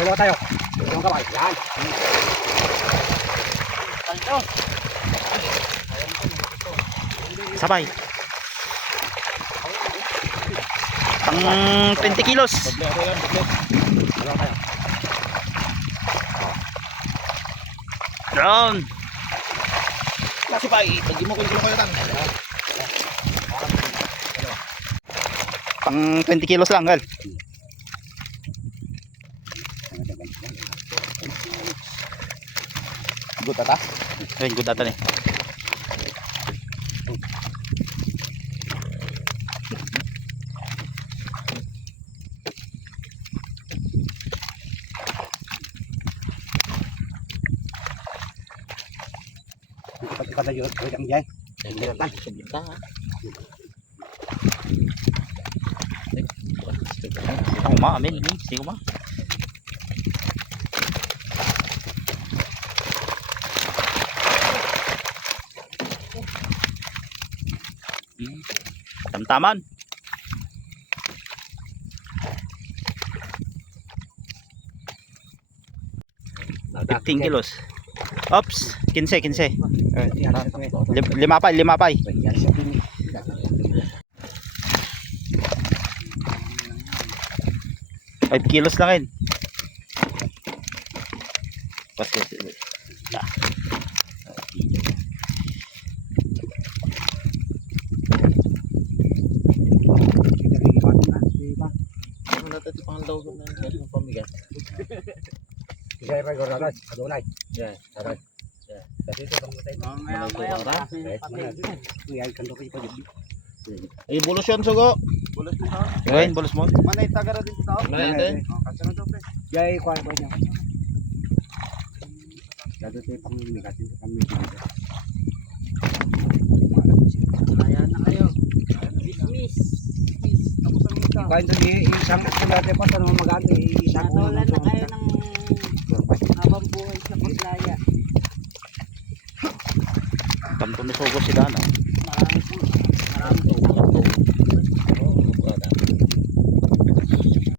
Dalawa tayo. Yung kamay. Yan. Tanto. Sabay. Pang 20 kilos. Dalawa tayo. Down. Sabay. Pag mo ko yung kayo tan. Pang 20 kilos lang, gal. Good ata. Ayun, good ata ni. Kata yun. Yang jay. Ma, amin. Sige ma. Tamtaman. Fifteen kilos. Ops, 15. Lima pa. 5 kilos lang yun. Pasti. Ano natin ito pang daw ng pamigas. Saya pa goralas. Adunay. Yan. Saray. Kasi ito bang tayo. Maya. Ay kanto ko pa jud. Evolution sugo. Ngayon, bolos mo. Manay tagara din sa tao. Manay din. Kasunod to pre. Jay kuan ko niya. Dado tayo pang migatin sa kami. Ayan na kayo. Dismiss. Tapos ang ito. Kain to ni isang kulate pa sa maganda isang Natulan na kayo ng habang buhay sa paglaya. Tanto ni Sogo si Dana. Marami po.